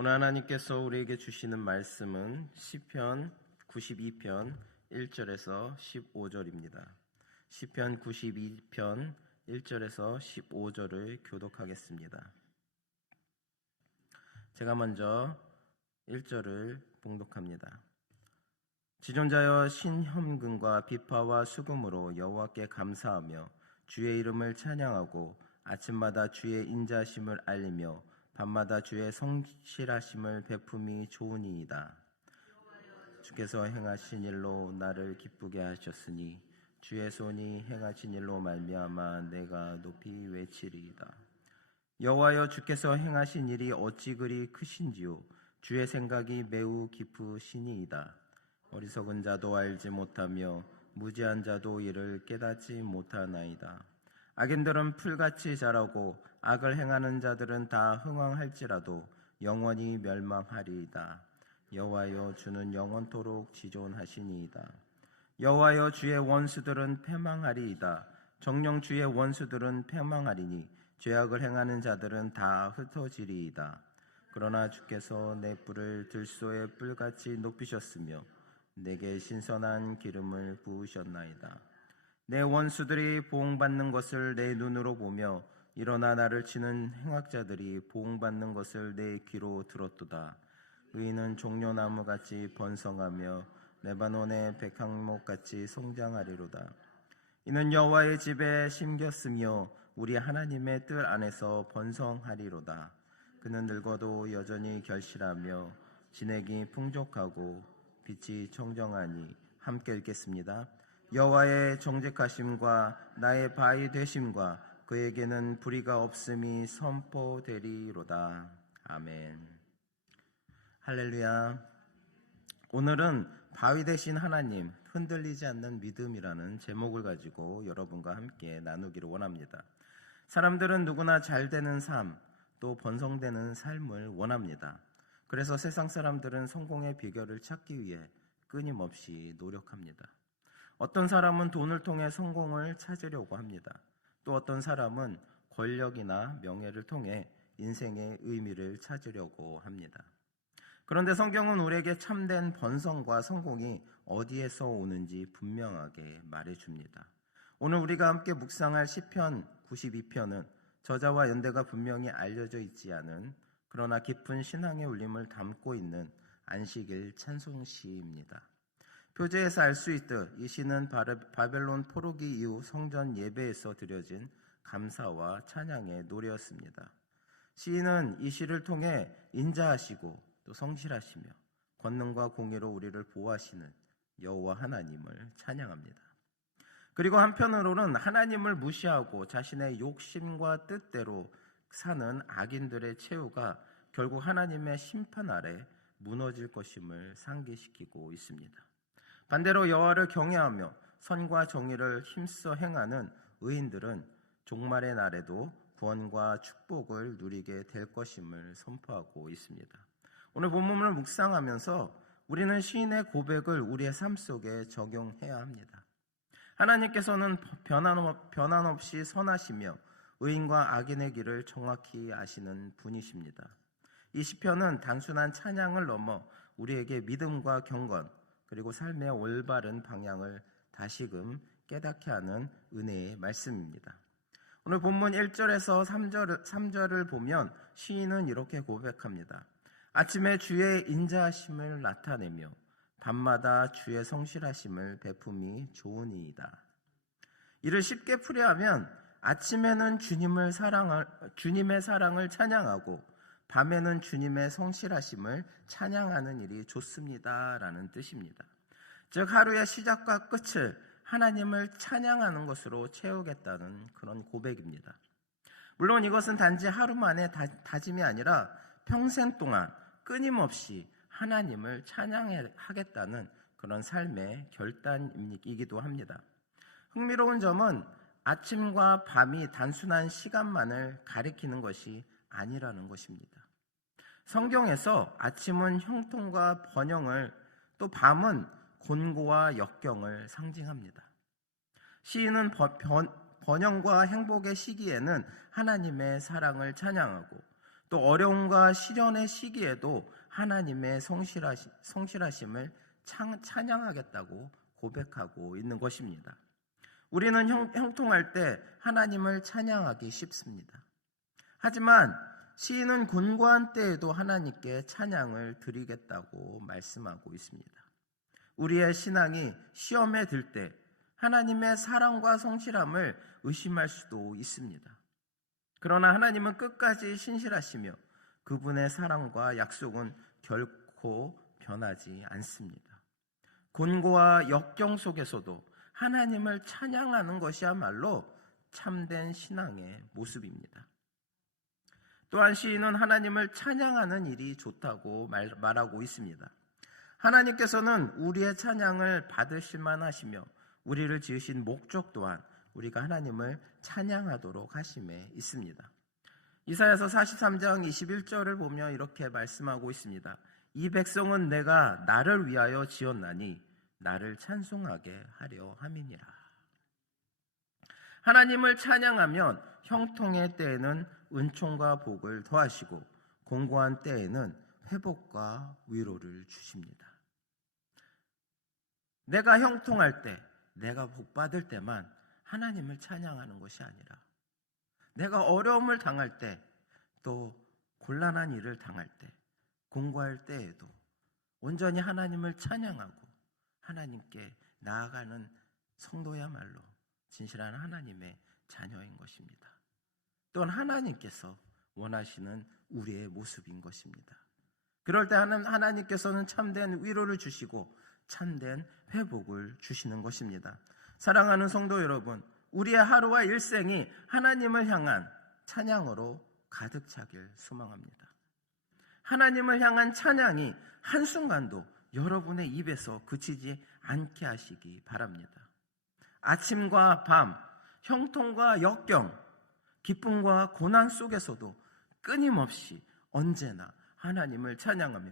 오늘 하나님께서 우리에게 주시는 말씀은 시편 92편 1절에서 15절입니다. 시편 92편 1절에서 15절을 교독하겠습니다. 제가 먼저 1절을 봉독합니다. 지존자여 신현금과 비파와 수금으로 여호와께 감사하며 주의 이름을 찬양하고 아침마다 주의 인자심을 알리며 밤마다 주의 성실하심을 베품이 좋으니이다. 주께서 행하신 일로 나를 기쁘게 하셨으니 주의 손이 행하신 일로 말미암아 내가 높이 외치리이다. 여호와여 주께서 행하신 일이 어찌 그리 크신지요. 주의 생각이 매우 깊으시니이다. 어리석은 자도 알지 못하며 무지한 자도 이를 깨닫지 못하나이다. 악인들은 풀같이 자라고 악을 행하는 자들은 다 흥왕할지라도 영원히 멸망하리이다. 여호와여 주는 영원토록 지존하시니이다. 여호와여 주의 원수들은 패망하리이다. 정녕 주의 원수들은 패망하리니 죄악을 행하는 자들은 다 흩어지리이다. 그러나 주께서 내 뿔을 들소의 뿔같이 높이셨으며 내게 신선한 기름을 부으셨나이다. 내 원수들이 보응받는 것을 내 눈으로 보며 일어나 나를 치는 행악자들이 보응받는 것을 내 귀로 들었도다. 의인은 종려나무같이 번성하며 레바논의 백향목같이 성장하리로다. 이는 여호와의 집에 심겼으며 우리 하나님의 뜰 안에서 번성하리로다. 그는 늙어도 여전히 결실하며 진액이 풍족하고 빛이 청정하니 함께 읽겠습니다. 여호와의 정직하심과 나의 바위 되심과 그에게는 불의가 없음이 선포되리로다. 아멘. 할렐루야. 오늘은 바위 되신 하나님, 흔들리지 않는 믿음이라는 제목을 가지고 여러분과 함께 나누기를 원합니다. 사람들은 누구나 잘 되는 삶, 또 번성되는 삶을 원합니다. 그래서 세상 사람들은 성공의 비결을 찾기 위해 끊임없이 노력합니다. 어떤 사람은 돈을 통해 성공을 찾으려고 합니다. 또 어떤 사람은 권력이나 명예를 통해 인생의 의미를 찾으려고 합니다. 그런데 성경은 우리에게 참된 번성과 성공이 어디에서 오는지 분명하게 말해줍니다. 오늘 우리가 함께 묵상할 시편 92편은 저자와 연대가 분명히 알려져 있지 않은 그러나 깊은 신앙의 울림을 담고 있는 안식일 찬송시입니다. 표제에서 알 수 있듯 이 시는 바벨론 포로기 이후 성전 예배에서 드려진 감사와 찬양의 노래였습니다. 시인은 이 시를 통해 인자하시고 또 성실하시며 권능과 공의로 우리를 보호하시는 여호와 하나님을 찬양합니다. 그리고 한편으로는 하나님을 무시하고 자신의 욕심과 뜻대로 사는 악인들의 최후가 결국 하나님의 심판 아래 무너질 것임을 상기시키고 있습니다. 반대로 여호와를 경외하며 선과 정의를 힘써 행하는 의인들은 종말의 날에도 구원과 축복을 누리게 될 것임을 선포하고 있습니다. 오늘 본문을 묵상하면서 우리는 시인의 고백을 우리의 삶 속에 적용해야 합니다. 하나님께서는 변함없이 선하시며 의인과 악인의 길을 정확히 아시는 분이십니다. 이 시편은 단순한 찬양을 넘어 우리에게 믿음과 경건 그리고 삶의 올바른 방향을 다시금 깨닫게 하는 은혜의 말씀입니다. 오늘 본문 1절에서 3절을 보면 시인은 이렇게 고백합니다. 아침에 주의 인자하심을 나타내며 밤마다 주의 성실하심을 베품이 좋으니이다. 이를 쉽게 풀이하면 아침에는 주님의 사랑을 찬양하고 밤에는 주님의 성실하심을 찬양하는 일이 좋습니다라는 뜻입니다. 즉 하루의 시작과 끝을 하나님을 찬양하는 것으로 채우겠다는 그런 고백입니다. 물론 이것은 단지 하루 만의 다짐이 아니라 평생 동안 끊임없이 하나님을 찬양하겠다는 그런 삶의 결단이기도 합니다. 흥미로운 점은 아침과 밤이 단순한 시간만을 가리키는 것이 아니라는 것입니다. 성경에서 아침은 형통과 번영을, 또 밤은 곤고와 역경을 상징합니다. 시인은 번영과 행복의 시기에는 하나님의 사랑을 찬양하고 또 어려움과 시련의 시기에도 하나님의 성실하심을 찬양하겠다고 고백하고 있는 것입니다. 우리는 형통할 때 하나님을 찬양하기 쉽습니다. 하지만 시인은 곤고한 때에도 하나님께 찬양을 드리겠다고 말씀하고 있습니다. 우리의 신앙이 시험에 들 때 하나님의 사랑과 성실함을 의심할 수도 있습니다. 그러나 하나님은 끝까지 신실하시며 그분의 사랑과 약속은 결코 변하지 않습니다. 곤고와 역경 속에서도 하나님을 찬양하는 것이야말로 참된 신앙의 모습입니다. 또한 시인은 하나님을 찬양하는 일이 좋다고 말하고 있습니다. 하나님께서는 우리의 찬양을 받으실만 하시며 우리를 지으신 목적 또한 우리가 하나님을 찬양하도록 하심에 있습니다. 이사야서 43장 21절을 보며 이렇게 말씀하고 있습니다. 이 백성은 내가 나를 위하여 지었나니 나를 찬송하게 하려 함이니라. 하나님을 찬양하면 형통의 때에는 은총과 복을 더하시고 공고한 때에는 회복과 위로를 주십니다. 내가 형통할 때, 내가 복받을 때만 하나님을 찬양하는 것이 아니라 내가 어려움을 당할 때, 또 곤란한 일을 당할 때, 공고할 때에도 온전히 하나님을 찬양하고 하나님께 나아가는 성도야말로 진실한 하나님의 자녀인 것입니다. 또한 하나님께서 원하시는 우리의 모습인 것입니다. 그럴 때 하나님께서는 참된 위로를 주시고 참된 회복을 주시는 것입니다. 사랑하는 성도 여러분, 우리의 하루와 일생이 하나님을 향한 찬양으로 가득 차길 소망합니다. 하나님을 향한 찬양이 한순간도 여러분의 입에서 그치지 않게 하시기 바랍니다. 아침과 밤, 형통과 역경, 기쁨과 고난 속에서도 끊임없이 언제나 하나님을 찬양하며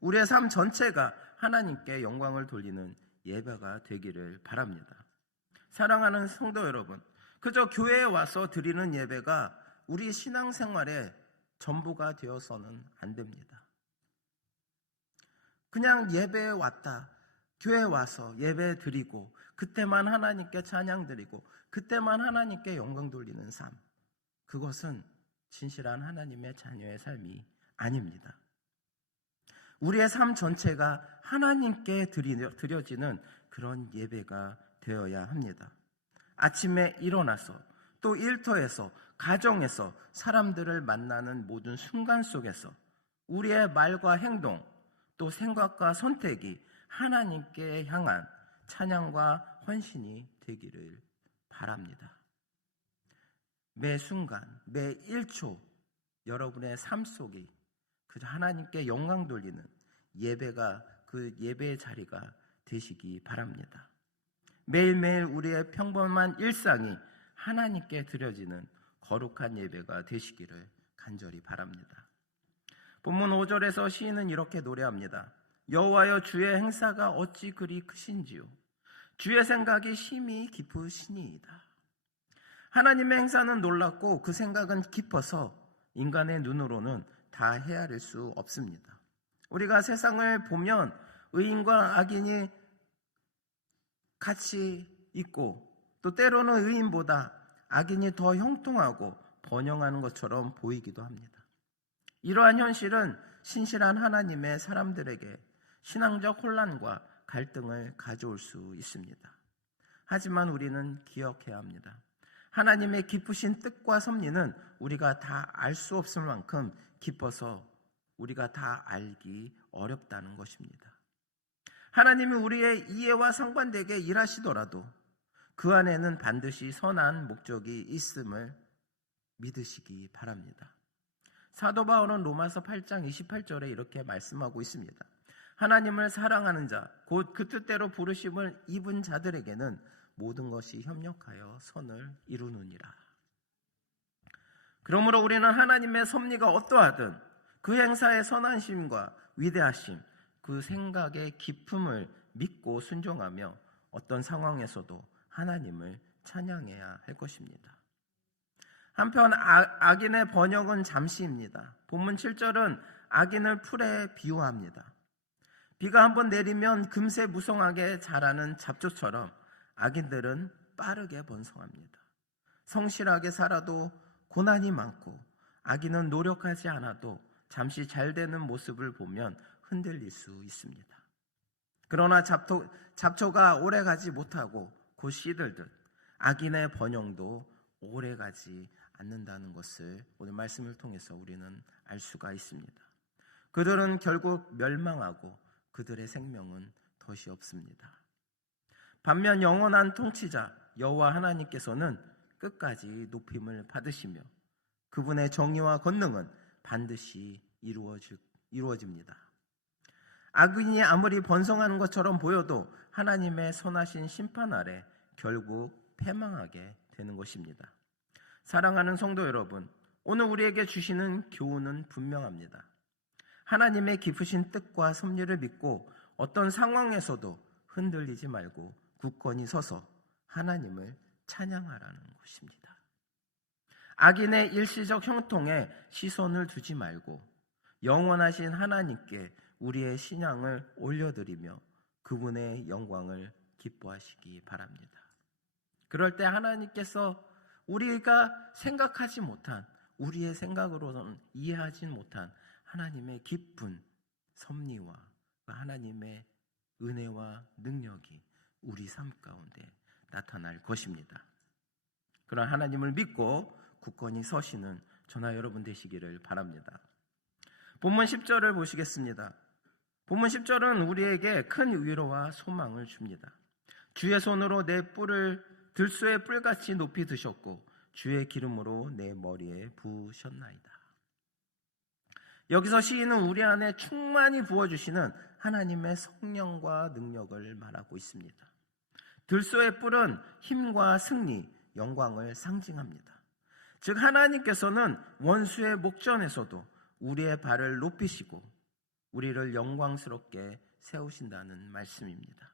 우리의 삶 전체가 하나님께 영광을 돌리는 예배가 되기를 바랍니다. 사랑하는 성도 여러분, 그저 교회에 와서 드리는 예배가 우리 신앙생활의 전부가 되어서는 안 됩니다. 그냥 예배에 왔다, 교회에 와서 예배 드리고 그때만 하나님께 찬양 드리고 그때만 하나님께 영광 돌리는 삶, 그것은 진실한 하나님의 자녀의 삶이 아닙니다. 우리의 삶 전체가 하나님께 드려지는 그런 예배가 되어야 합니다. 아침에 일어나서 또 일터에서 가정에서 사람들을 만나는 모든 순간 속에서 우리의 말과 행동 또 생각과 선택이 하나님께 향한 찬양과 헌신이 되기를 바랍니다. 매 순간, 매 1초 여러분의 삶 속이 그저 하나님께 영광 돌리는 예배가 그 예배의 자리가 되시기 바랍니다. 매일매일 우리의 평범한 일상이 하나님께 드려지는 거룩한 예배가 되시기를 간절히 바랍니다. 본문 5절에서 시인은 이렇게 노래합니다. 여호와여, 주의 행사가 어찌 그리 크신지요, 주의 생각이 심히 깊으시니이다. 하나님의 행사는 놀랍고 그 생각은 깊어서 인간의 눈으로는 다 헤아릴 수 없습니다. 우리가 세상을 보면 의인과 악인이 같이 있고 또 때로는 의인보다 악인이 더 형통하고 번영하는 것처럼 보이기도 합니다. 이러한 현실은 신실한 하나님의 사람들에게 신앙적 혼란과 갈등을 가져올 수 있습니다. 하지만 우리는 기억해야 합니다. 하나님의 깊으신 뜻과 섭리는 우리가 다 알 수 없을 만큼 깊어서 우리가 다 알기 어렵다는 것입니다. 하나님이 우리의 이해와 상반되게 일하시더라도 그 안에는 반드시 선한 목적이 있음을 믿으시기 바랍니다. 사도 바울은 로마서 8장 28절에 이렇게 말씀하고 있습니다. 하나님을 사랑하는 자, 곧 그 뜻대로 부르심을 입은 자들에게는 모든 것이 협력하여 선을 이루느니라. 그러므로 우리는 하나님의 섭리가 어떠하든 그 행사의 선하심과 위대하심, 그 생각의 깊음을 믿고 순종하며 어떤 상황에서도 하나님을 찬양해야 할 것입니다. 한편 악인의 번영은 잠시입니다. 본문 7절은 악인을 풀에 비유합니다. 비가 한번 내리면 금세 무성하게 자라는 잡초처럼 악인들은 빠르게 번성합니다. 성실하게 살아도 고난이 많고 악인은 노력하지 않아도 잠시 잘 되는 모습을 보면 흔들릴 수 있습니다. 그러나 잡초가 오래가지 못하고 곧 시들듯 악인의 번영도 오래가지 않는다는 것을 오늘 말씀을 통해서 우리는 알 수가 있습니다. 그들은 결국 멸망하고 그들의 생명은 덫이 없습니다. 반면 영원한 통치자 여호와 하나님께서는 끝까지 높임을 받으시며 그분의 정의와 권능은 반드시 이루어집니다. 악인이 아무리 번성하는 것처럼 보여도 하나님의 선하신 심판 아래 결국 패망하게 되는 것입니다. 사랑하는 성도 여러분, 오늘 우리에게 주시는 교훈은 분명합니다. 하나님의 깊으신 뜻과 섭리를 믿고 어떤 상황에서도 흔들리지 말고 굳건히 서서 하나님을 찬양하라는 것입니다. 악인의 일시적 형통에 시선을 두지 말고 영원하신 하나님께 우리의 신앙을 올려드리며 그분의 영광을 기뻐하시기 바랍니다. 그럴 때 하나님께서 우리가 생각하지 못한, 우리의 생각으로는 이해하지 못한 하나님의 깊은 섭리와 하나님의 은혜와 능력이 우리 삶 가운데 나타날 것입니다. 그런 하나님을 믿고 굳건히 서시는 저나 여러분 되시기를 바랍니다. 본문 10절을 보시겠습니다. 본문 10절은 우리에게 큰 위로와 소망을 줍니다. 주의 손으로 내 뿔을 들소의 뿔같이 높이 드셨고 주의 기름으로 내 머리에 부으셨나이다. 여기서 시인은 우리 안에 충만히 부어주시는 하나님의 성령과 능력을 말하고 있습니다. 들소의 뿔은 힘과 승리, 영광을 상징합니다. 즉 하나님께서는 원수의 목전에서도 우리의 발을 높이시고 우리를 영광스럽게 세우신다는 말씀입니다.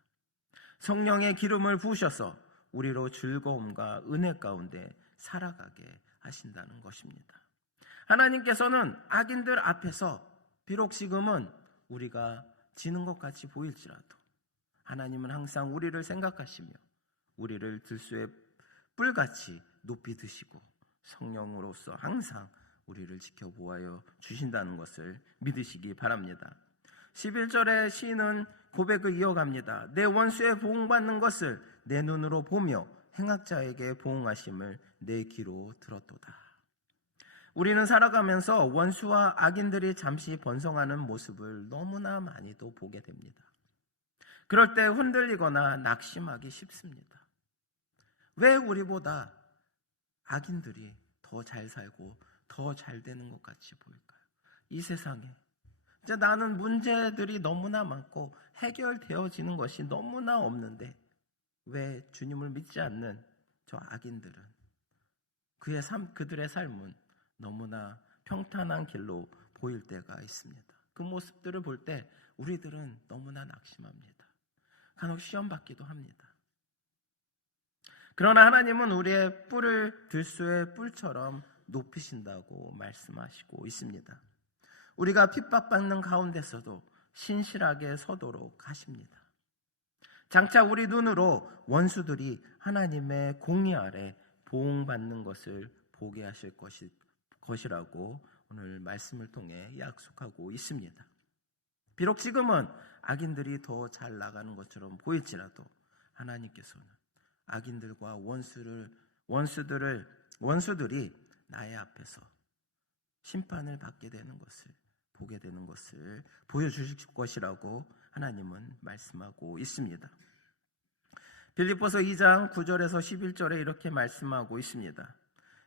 성령의 기름을 부으셔서 우리로 즐거움과 은혜 가운데 살아가게 하신다는 것입니다. 하나님께서는 악인들 앞에서 비록 지금은 우리가 지는 것 같이 보일지라도 하나님은 항상 우리를 생각하시며 우리를 들소의 뿔같이 높이 드시고 성령으로서 항상 우리를 지켜보아여 주신다는 것을 믿으시기 바랍니다. 11절에 시인은 고백을 이어갑니다. 내 원수의 보응받는 것을 내 눈으로 보며 행악자에게 보응하심을 내 귀로 들었도다. 우리는 살아가면서 원수와 악인들이 잠시 번성하는 모습을 너무나 많이도 보게 됩니다. 그럴 때 흔들리거나 낙심하기 쉽습니다. 왜 우리보다 악인들이 더 잘 살고 더 잘 되는 것 같이 보일까요? 이 세상에 이제 나는 문제들이 너무나 많고 해결되어지는 것이 너무나 없는데 왜 주님을 믿지 않는 저 악인들은 그들의 삶은 너무나 평탄한 길로 보일 때가 있습니다. 그 모습들을 볼 때 우리들은 너무나 낙심합니다. 간혹 시험받기도 합니다. 그러나 하나님은 우리의 뿔을 들소의 뿔처럼 높이신다고 말씀하시고 있습니다. 우리가 핍박받는 가운데서도 신실하게 서도록 하십니다. 장차 우리 눈으로 원수들이 하나님의 공의 아래 보응받는 것을 보게 하실 것이라고 오늘 말씀을 통해 약속하고 있습니다. 비록 지금은 악인들이 더 잘 나가는 것처럼 보일지라도 하나님께서는 악인들과 원수들이 나의 앞에서 심판을 받게 되는 것을 보게 되는 것을 보여주실 것이라고 하나님은 말씀하고 있습니다. 빌립보서 2장 9절에서 11절에 이렇게 말씀하고 있습니다.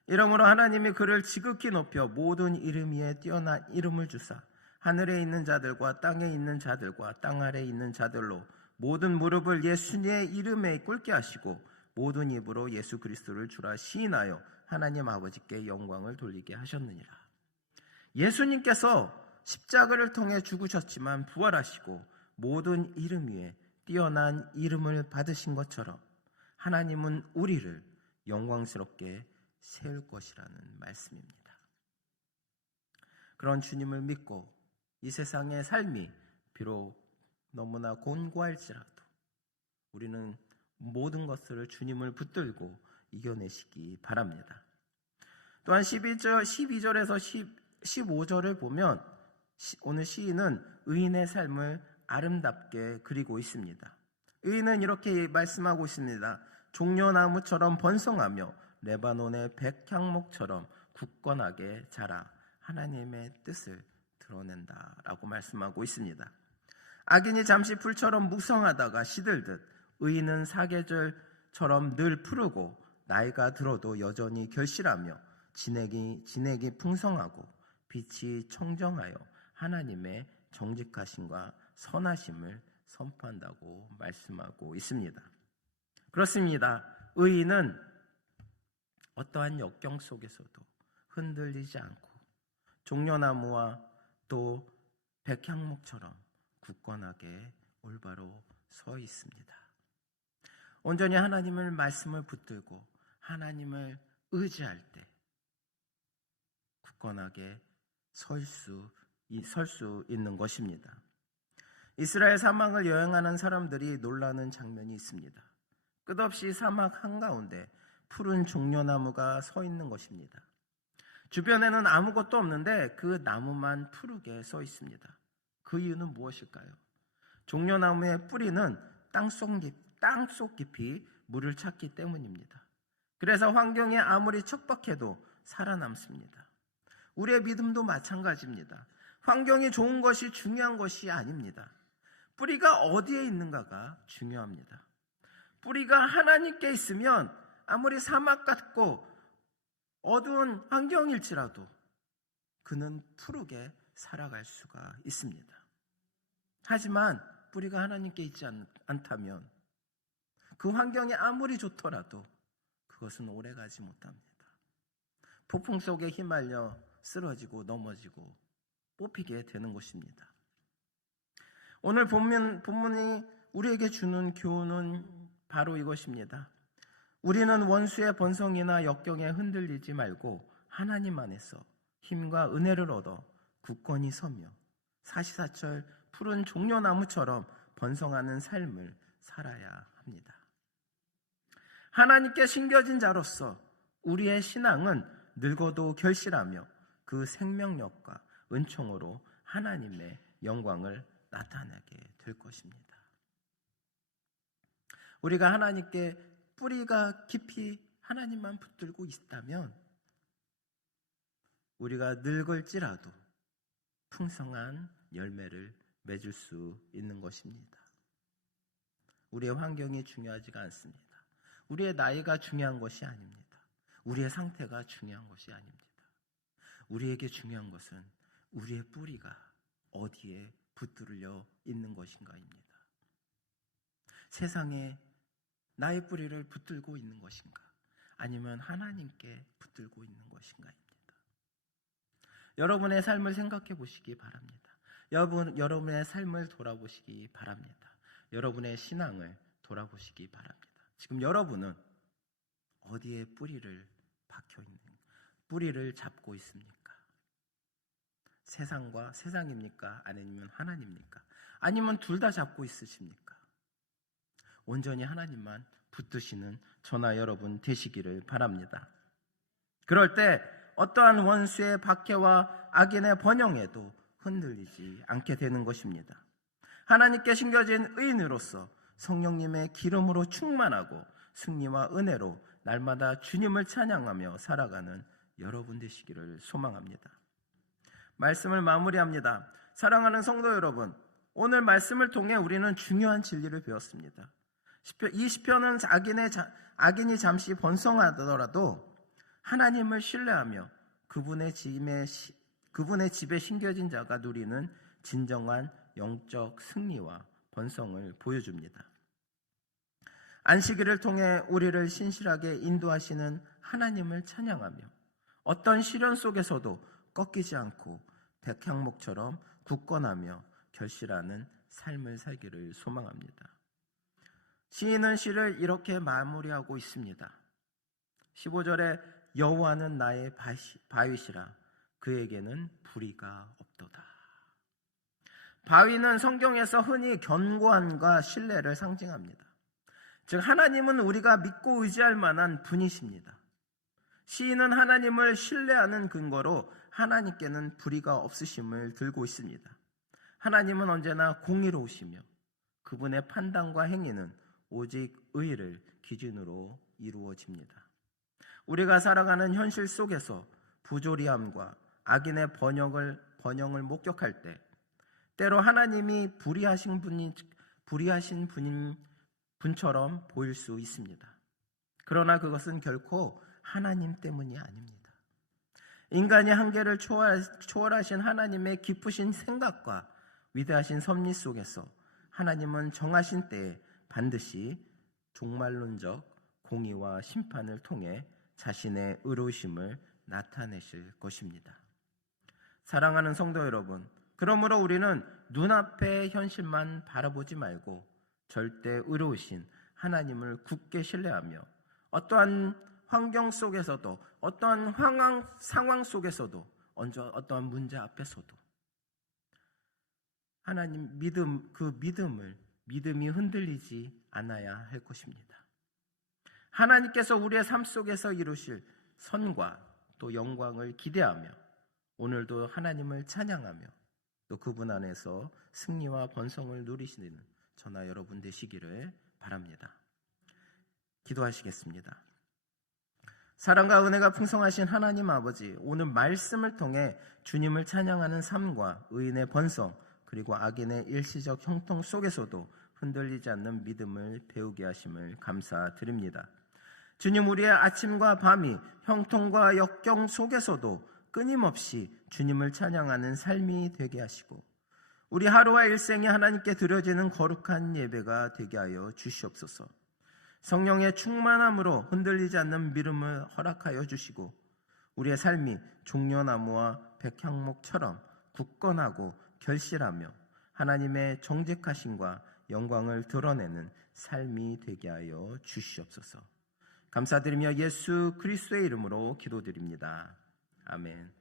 이러므로 하나님이 그를 지극히 높여 모든 이름 위에 뛰어난 이름을 주사 하늘에 있는 자들과 땅에 있는 자들과 땅 아래에 있는 자들로 모든 무릎을 예수님의 이름에 꿇게 하시고 모든 입으로 예수 그리스도를 주라 시인하여 하나님 아버지께 영광을 돌리게 하셨느니라. 예수님께서 십자가를 통해 죽으셨지만 부활하시고 모든 이름 위에 뛰어난 이름을 받으신 것처럼 하나님은 우리를 영광스럽게 세울 것이라는 말씀입니다. 그런 주님을 믿고 이 세상의 삶이 비록 너무나 곤고할지라도 우리는 모든 것을 주님을 붙들고 이겨내시기 바랍니다. 또한 12절에서 15절을 보면 오늘 시인은 의인의 삶을 아름답게 그리고 있습니다. 의인은 이렇게 말씀하고 있습니다. 종려나무처럼 번성하며 레바논의 백향목처럼 굳건하게 자라 하나님의 뜻을 드러낸다라고 말씀하고 있습니다. 악인이 잠시 풀처럼 무성하다가 시들듯 의인은 사계절처럼 늘 푸르고 나이가 들어도 여전히 결실하며 진액이 풍성하고 빛이 청정하여 하나님의 정직하심과 선하심을 선포한다고 말씀하고 있습니다. 그렇습니다. 의인은 어떠한 역경 속에서도 흔들리지 않고 종려나무와 또 백향목처럼 굳건하게 올바로 서 있습니다. 온전히 하나님의 말씀을 붙들고 하나님을 의지할 때 굳건하게 설 수 있는 것입니다. 이스라엘 사막을 여행하는 사람들이 놀라는 장면이 있습니다. 끝없이 사막 한가운데 푸른 종려나무가 서 있는 것입니다. 주변에는 아무것도 없는데 그 나무만 푸르게 서 있습니다. 그 이유는 무엇일까요? 종려나무의 뿌리는 땅속 깊이 물을 찾기 때문입니다. 그래서 환경이 아무리 척박해도 살아남습니다. 우리의 믿음도 마찬가지입니다. 환경이 좋은 것이 중요한 것이 아닙니다. 뿌리가 어디에 있는가가 중요합니다. 뿌리가 하나님께 있으면 아무리 사막 같고 어두운 환경일지라도 그는 푸르게 살아갈 수가 있습니다. 하지만 뿌리가 하나님께 있지 않다면 그 환경이 아무리 좋더라도 그것은 오래가지 못합니다. 폭풍 속에 휘말려 쓰러지고 넘어지고 뽑히게 되는 것입니다. 오늘 본문이 우리에게 주는 교훈은 바로 이것입니다. 우리는 원수의 번성이나 역경에 흔들리지 말고 하나님 안에서 힘과 은혜를 얻어 굳건히 서며 사시사철 푸른 종려나무처럼 번성하는 삶을 살아야 합니다. 하나님께 심겨진 자로서 우리의 신앙은 늙어도 결실하며 그 생명력과 은총으로 하나님의 영광을 나타내게 될 것입니다. 우리가 하나님께 뿌리가 깊이 하나님만 붙들고 있다면 우리가 늙을지라도 풍성한 열매를 맺을 수 있는 것입니다. 우리의 환경이 중요하지가 않습니다. 우리의 나이가 중요한 것이 아닙니다. 우리의 상태가 중요한 것이 아닙니다. 우리에게 중요한 것은 우리의 뿌리가 어디에 붙들려 있는 것인가입니다. 세상에 나의 뿌리를 붙들고 있는 것인가? 아니면 하나님께 붙들고 있는 것인가입니다. 여러분의 삶을 생각해 보시기 바랍니다. 여러분의 삶을 돌아보시기 바랍니다. 여러분의 신앙을 돌아보시기 바랍니다. 지금 여러분은 어디에 뿌리를 잡고 있습니까? 세상입니까? 아니면 하나님입니까? 아니면 둘 다 잡고 있으십니까? 온전히 하나님만 붙드시는 저나 여러분 되시기를 바랍니다. 그럴 때 어떠한 원수의 박해와 악인의 번영에도 흔들리지 않게 되는 것입니다. 하나님께 심겨진 의인으로서 성령님의 기름으로 충만하고 승리와 은혜로 날마다 주님을 찬양하며 살아가는 여러분 되시기를 소망합니다. 말씀을 마무리합니다. 사랑하는 성도 여러분, 오늘 말씀을 통해 우리는 중요한 진리를 배웠습니다. 이 시편은 악인이 잠시 번성하더라도 하나님을 신뢰하며 그분의 집에 심겨진 자가 누리는 진정한 영적 승리와 번성을 보여줍니다. 안식일을 통해 우리를 신실하게 인도하시는 하나님을 찬양하며 어떤 시련 속에서도 꺾이지 않고 백향목처럼 굳건하며 결실하는 삶을 살기를 소망합니다. 시인은 시를 이렇게 마무리하고 있습니다. 15절에 여호와는 나의 바위시라 그에게는 불의가 없도다. 바위는 성경에서 흔히 견고함과 신뢰를 상징합니다. 즉 하나님은 우리가 믿고 의지할 만한 분이십니다. 시인은 하나님을 신뢰하는 근거로 하나님께는 불의가 없으심을 들고 있습니다. 하나님은 언제나 공의로우시며 그분의 판단과 행위는 오직 의를 기준으로 이루어집니다. 우리가 살아가는 현실 속에서 부조리함과 악인의 번영을 목격할 때 때로 하나님이 불의하신 분처럼 보일 수 있습니다. 그러나 그것은 결코 하나님 때문이 아닙니다. 인간의 한계를 초월하신 하나님의 깊으신 생각과 위대하신 섭리 속에서 하나님은 정하신 때에 반드시 종말론적 공의와 심판을 통해 자신의 의로우심을 나타내실 것입니다. 사랑하는 성도 여러분, 그러므로 우리는 눈앞의 현실만 바라보지 말고 절대 의로우신 하나님을 굳게 신뢰하며 어떠한 환경 속에서도 어떠한 상황 속에서도 어떠한 문제 앞에서도 하나님 믿음이 흔들리지 않아야 할 것입니다. 하나님께서 우리의 삶 속에서 이루실 선과 또 영광을 기대하며 오늘도 하나님을 찬양하며 또 그분 안에서 승리와 번성을 누리시는 저나 여러분 되시기를 바랍니다. 기도하시겠습니다. 사랑과 은혜가 풍성하신 하나님 아버지, 오늘 말씀을 통해 주님을 찬양하는 삶과 의인의 번성 그리고 악인의 일시적 형통 속에서도 흔들리지 않는 믿음을 배우게 하심을 감사드립니다. 주님, 우리의 아침과 밤이 형통과 역경 속에서도 끊임없이 주님을 찬양하는 삶이 되게 하시고 우리 하루와 일생이 하나님께 드려지는 거룩한 예배가 되게 하여 주시옵소서. 성령의 충만함으로 흔들리지 않는 믿음을 허락하여 주시고 우리의 삶이 종려나무와 백향목처럼 굳건하고 결실하며 하나님의 정직하심과 영광을 드러내는 삶이 되게 하여 주시옵소서. 감사드리며 예수 그리스도의 이름으로 기도드립니다. 아멘.